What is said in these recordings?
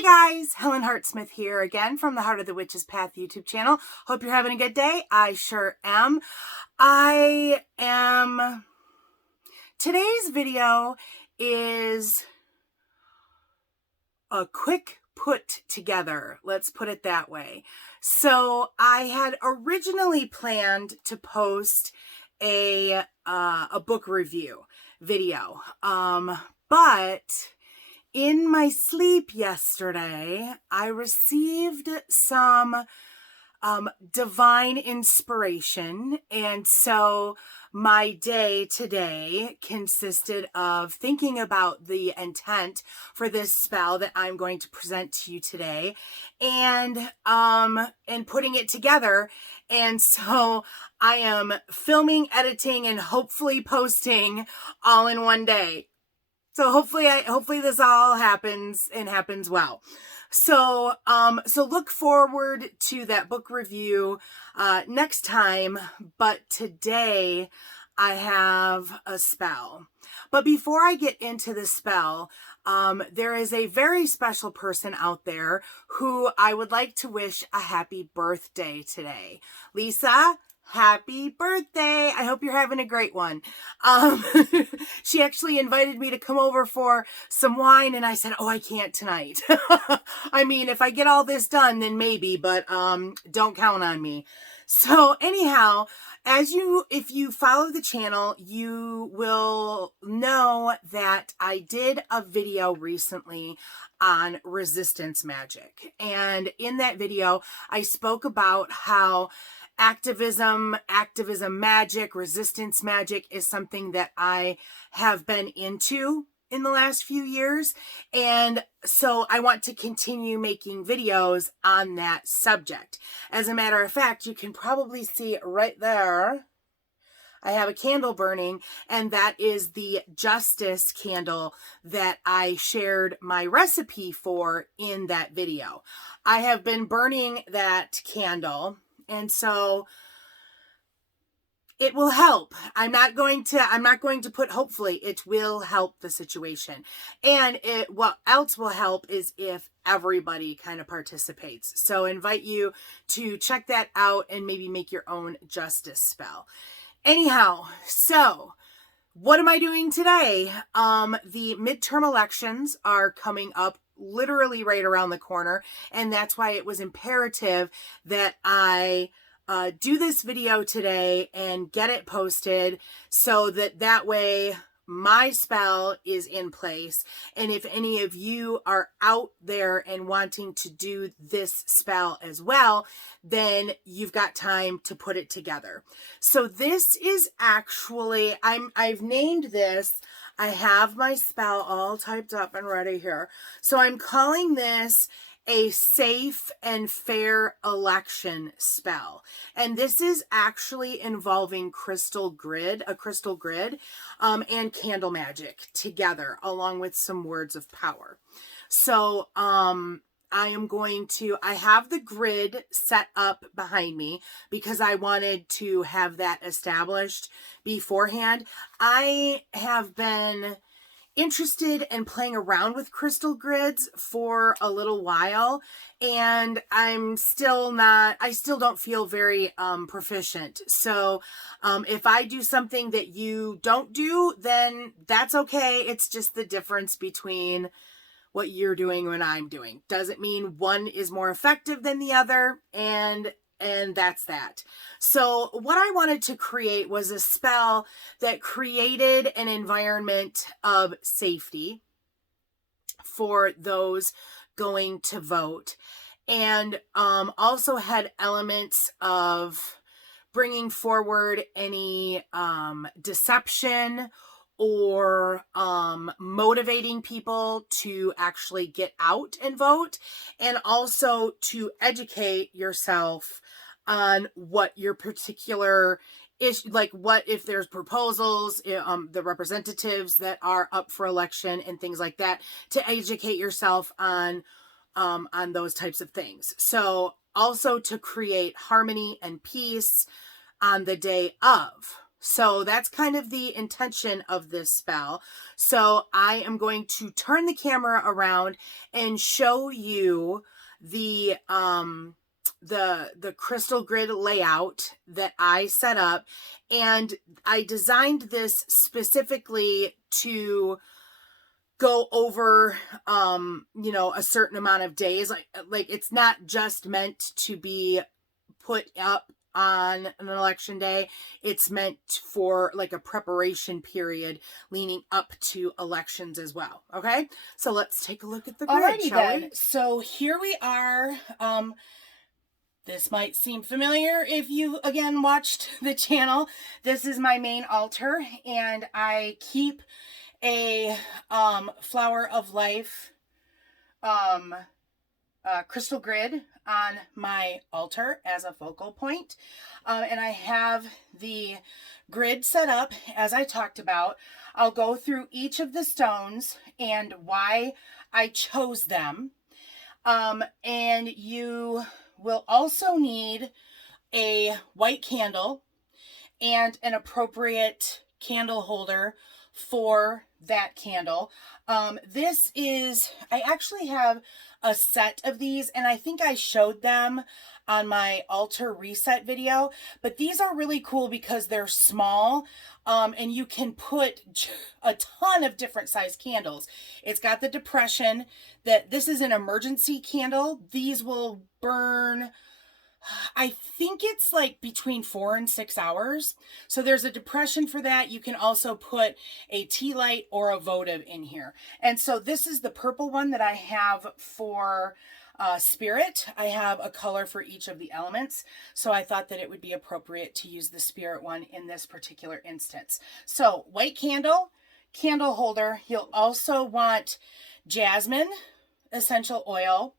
Hey guys, Helen Hartsmith here again from the Heart of the Witch's Path YouTube channel. Hope you're having a good day. I sure am. Today's video is a quick put together. Let's put it that way. So I had originally planned to post a book review video, but in my sleep yesterday, I received some divine inspiration, and so my day today consisted of thinking about the intent for this spell that I'm going to present to you today, and putting it together. And so I am filming, editing, and hopefully posting all in one day. So hopefully this all happens and happens well. So look forward to that book review next time. But today I have a spell. But before I get into the spell, there is a very special person out there who I would like to wish a happy birthday today. Lisa, happy birthday. I hope you're having a great one. She actually invited me to come over for some wine, and I said, oh, I can't tonight. I mean, if I get all this done, then maybe, but don't count on me. So anyhow, if you follow the channel, you will know that I did a video recently on resistance magic. And in that video, I spoke about how activism magic, resistance magic is something that I have been into in the last few years. And so I want to continue making videos on that subject. As a matter of fact, you can probably see right there, I have a candle burning, and that is the Justice candle that I shared my recipe for in that video. I have been burning that candle, and so it will help. I'm not going to put hopefully. It will help the situation. And what else will help is if everybody kind of participates. So I invite you to check that out and maybe make your own justice spell. Anyhow, so what am I doing today? The midterm elections are coming up literally right around the corner, and that's why it was imperative that I do this video today and get it posted so that way my spell is in place. And if any of you are out there and wanting to do this spell as well, then you've got time to put it together. So this is actually, I've named this, I have my spell all typed up and ready here. So I'm calling this a safe and fair election spell. And this is actually involving a crystal grid, and candle magic together, along with some words of power. So, I have the grid set up behind me because I wanted to have that established beforehand. I have been interested in playing around with crystal grids for a little while, and I still don't feel very proficient. So if I do something that you don't do, then that's okay. It's just the difference between what you're doing and what I'm doing. Doesn't mean one is more effective than the other, and that's that. So what I wanted to create was a spell that created an environment of safety for those going to vote, and also had elements of bringing forward any deception or motivating people to actually get out and vote, and also to educate yourself on what your particular issue, like what if there's proposals, the representatives that are up for election and things like that, to educate yourself on those types of things. So also to create harmony and peace on the day of. So that's kind of the intention of this spell. So I am going to turn the camera around and show you the crystal grid layout that I set up, and I designed this specifically to go over a certain amount of days. Like it's not just meant to be put up on an election day. It's meant for like a preparation period leading up to elections as well. Okay, so let's take a look at the grid, shall we? So here we are. This might seem familiar if you, again, watched the channel. This is my main altar, and I keep a Flower of Life crystal grid on my altar as a focal point. And I have the grid set up as I talked about. I'll go through each of the stones and why I chose them. And you will also need a white candle and an appropriate candle holder for that candle. I actually have a set of these, and I think I showed them on my altar reset video, but these are really cool because they're small, and you can put a ton of different size candles. It's got the depression that this is an emergency candle. These will burn, I think it's like between 4 and 6 hours. So there's a depression for that. You can also put a tea light or a votive in here. And so this is the purple one that I have for spirit. I have a color for each of the elements. So I thought that it would be appropriate to use the spirit one in this particular instance. So white candle, candle holder. You'll also want jasmine essential oil.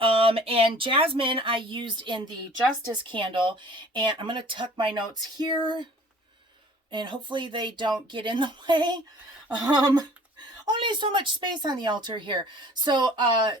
And jasmine I used in the justice candle, and I'm going to tuck my notes here and hopefully they don't get in the way. Only so much space on the altar here. So,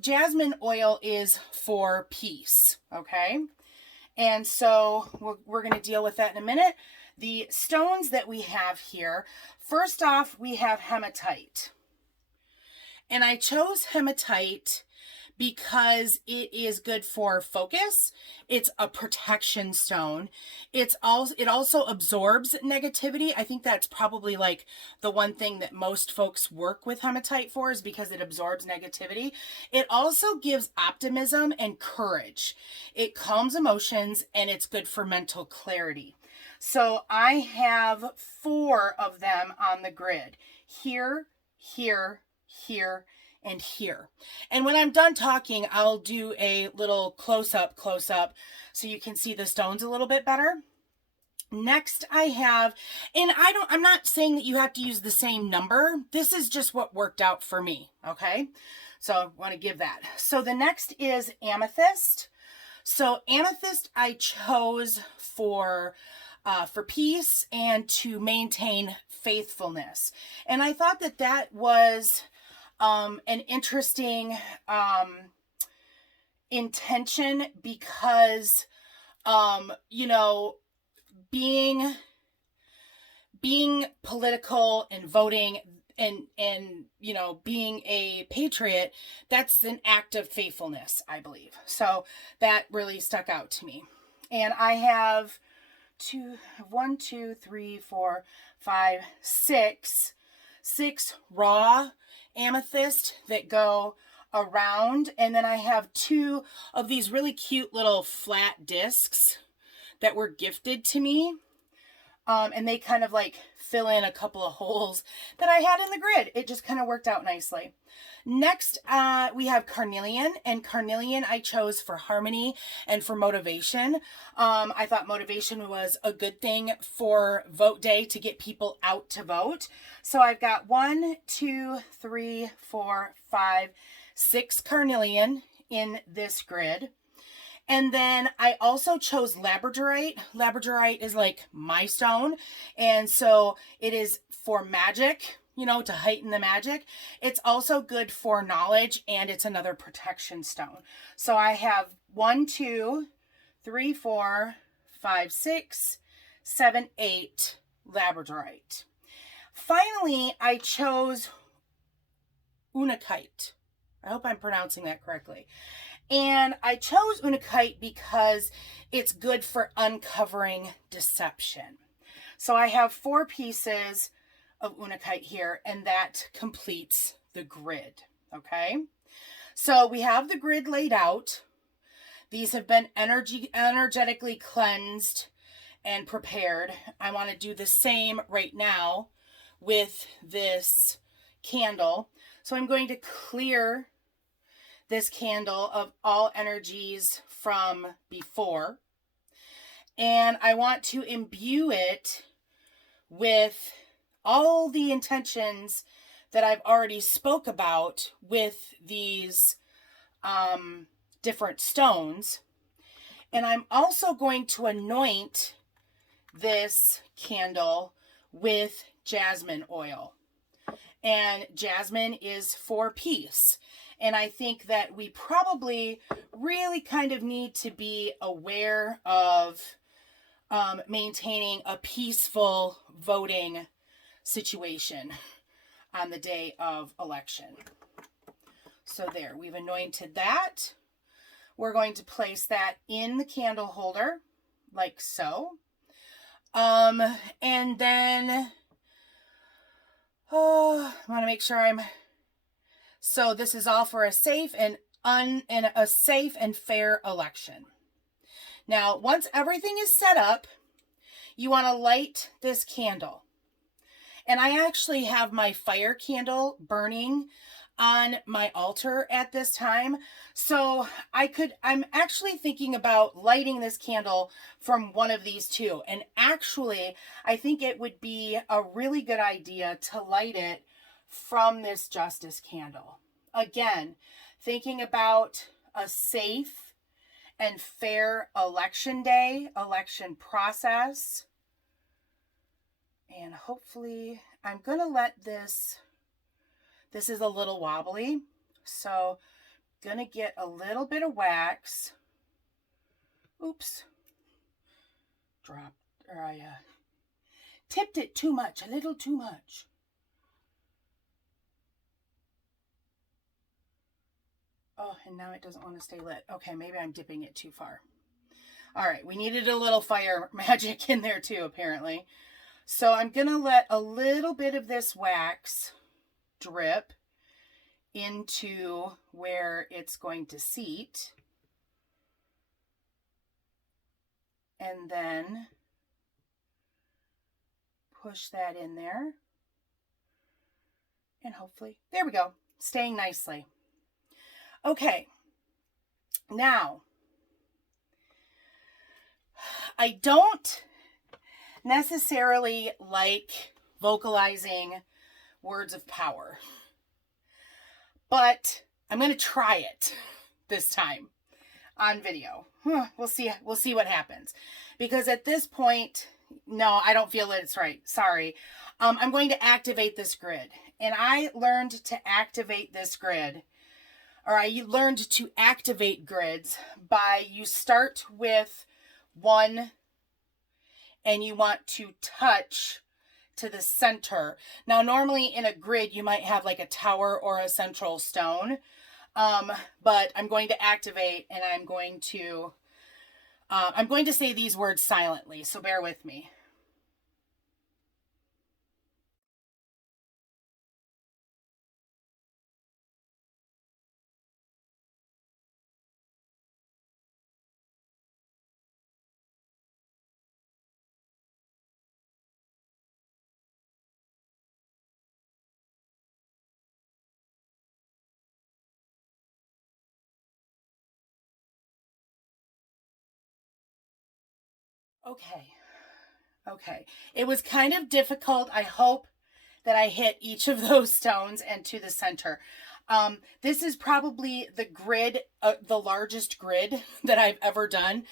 jasmine oil is for peace. Okay. And so we're going to deal with that in a minute. The stones that we have here, first off, we have hematite. And I chose hematite because it is good for focus. It's a protection stone. It also absorbs negativity. I think that's probably like the one thing that most folks work with hematite for, is because it absorbs negativity. It also gives optimism and courage. It calms emotions, and it's good for mental clarity. So I have 4 of them on the grid. Here, here, here, and here. And when I'm done talking, I'll do a little close-up so you can see the stones a little bit better. Next I have, and I'm not saying that you have to use the same number. This is just what worked out for me, okay? So I want to give that. So the next is amethyst. So amethyst I chose for peace and to maintain faithfulness. And I thought that that was an interesting intention because, being political and voting and being a patriot, that's an act of faithfulness, I believe. So that really stuck out to me. And I have 6 raw amethyst that go around, and then I have 2 of these really cute little flat discs that were gifted to me, and they kind of like fill in a couple of holes that I had in the grid. It just kind of worked out nicely. Next, we have carnelian, and carnelian I chose for harmony and for motivation. I thought motivation was a good thing for vote day to get people out to vote. So I've got 1, 2, 3, 4, 5, 6 carnelian in this grid. And then I also chose Labradorite. Labradorite is like my stone. And so it is for magic, to heighten the magic. It's also good for knowledge, and it's another protection stone. So I have 1, 2, 3, 4, 5, 6, 7, 8 Labradorite. Finally, I chose Unakite. I hope I'm pronouncing that correctly. And I chose Unakite because it's good for uncovering deception. So I have 4 pieces of Unakite here, and that completes the grid. Okay, so we have the grid laid out. These have been energetically cleansed and prepared. I want to do the same right now with this candle. So I'm going to clear this candle of all energies from before. And I want to imbue it with all the intentions that I've already spoke about with these different stones. And I'm also going to anoint this candle with jasmine oil. And jasmine is for peace. And I think that we probably really kind of need to be aware of maintaining a peaceful voting situation on the day of election. So there, we've anointed that. We're going to place that in the candle holder, like so. And then, I want to make sure so this is all for a safe and a safe and fair election. Now, once everything is set up, you want to light this candle. And I actually have my fire candle burning on my altar at this time. So I'm actually thinking about lighting this candle from one of these 2. And actually, I think it would be a really good idea to light it from this justice candle. Again, thinking about a safe and fair election day, election process. And hopefully, I'm going to let this is a little wobbly, so I'm going to get a little bit of wax. Oops. I tipped it too much, a little too much. Oh, and now it doesn't want to stay lit. Okay, maybe I'm dipping it too far. All right, we needed a little fire magic in there too, apparently. So I'm going to let a little bit of this wax drip into where it's going to seat. And then push that in there. And hopefully, there we go, staying nicely. Okay, now, I don't necessarily like vocalizing words of power, but I'm going to try it this time on video. We'll see what happens. Because at this point, no, I don't feel that it's right. Sorry. I'm going to activate this grid. And I learned to activate this grid, or I learned to activate grids by you start with 1 and you want to touch to the center. Now, normally in a grid, you might have like a tower or a central stone. But I'm going to activate, and I'm going to say these words silently, so bear with me. Okay. It was kind of difficult. I hope that I hit each of those stones and to the center. This is probably the grid, the largest grid that I've ever done,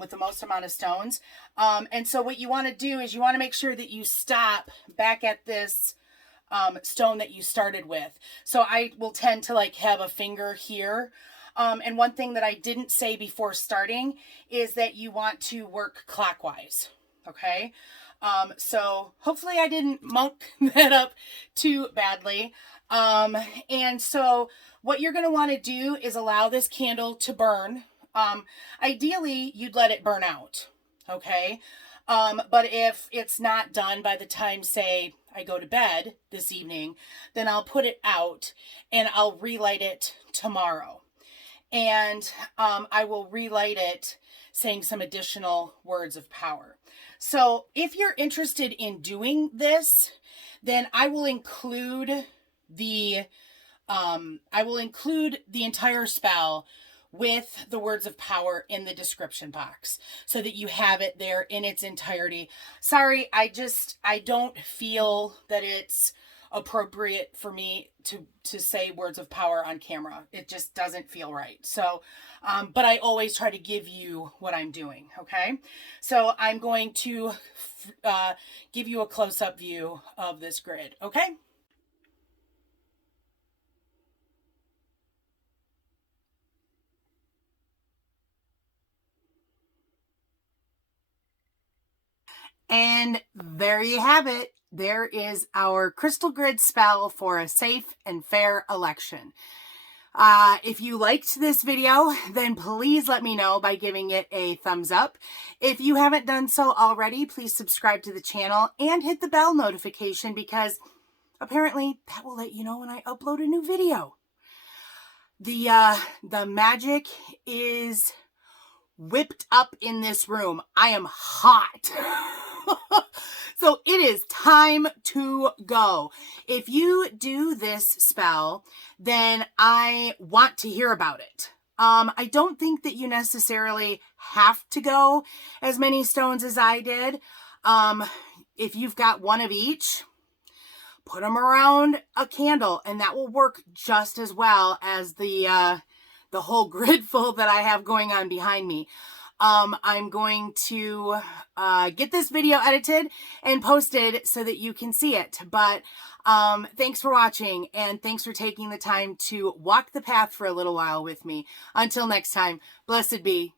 with the most amount of stones. And so what you want to do is you want to make sure that you stop back at this stone that you started with. So I will tend to like have a finger here. And one thing that I didn't say before starting is that you want to work clockwise. Okay. So hopefully I didn't muck that up too badly. And so what you're going to want to do is allow this candle to burn. Ideally, you'd let it burn out. Okay. But if it's not done by the time, say, I go to bed this evening, then I'll put it out and I'll relight it tomorrow. And I will relight it saying some additional words of power. So if you're interested in doing this, then I will include the entire spell with the words of power in the description box so that you have it there in its entirety. Sorry, I don't feel that it's appropriate for me to say words of power on camera. It just doesn't feel right. So, but I always try to give you what I'm doing. Okay. So I'm going to give you a close-up view of this grid. Okay. And there you have it. There is our crystal grid spell for a safe and fair election. If you liked this video, then please let me know by giving it a thumbs up. If you haven't done so already, please subscribe to the channel and hit the bell notification because apparently that will let you know when I upload a new video. The magic is whipped up in this room. I am hot. So it is time to go. If you do this spell, then I want to hear about it. I don't think that you necessarily have to go as many stones as I did. If you've got one of each, put them around a candle and that will work just as well as the whole grid full that I have going on behind me. I'm going to get this video edited and posted so that you can see it. But thanks for watching and thanks for taking the time to walk the path for a little while with me. Until next time, blessed be.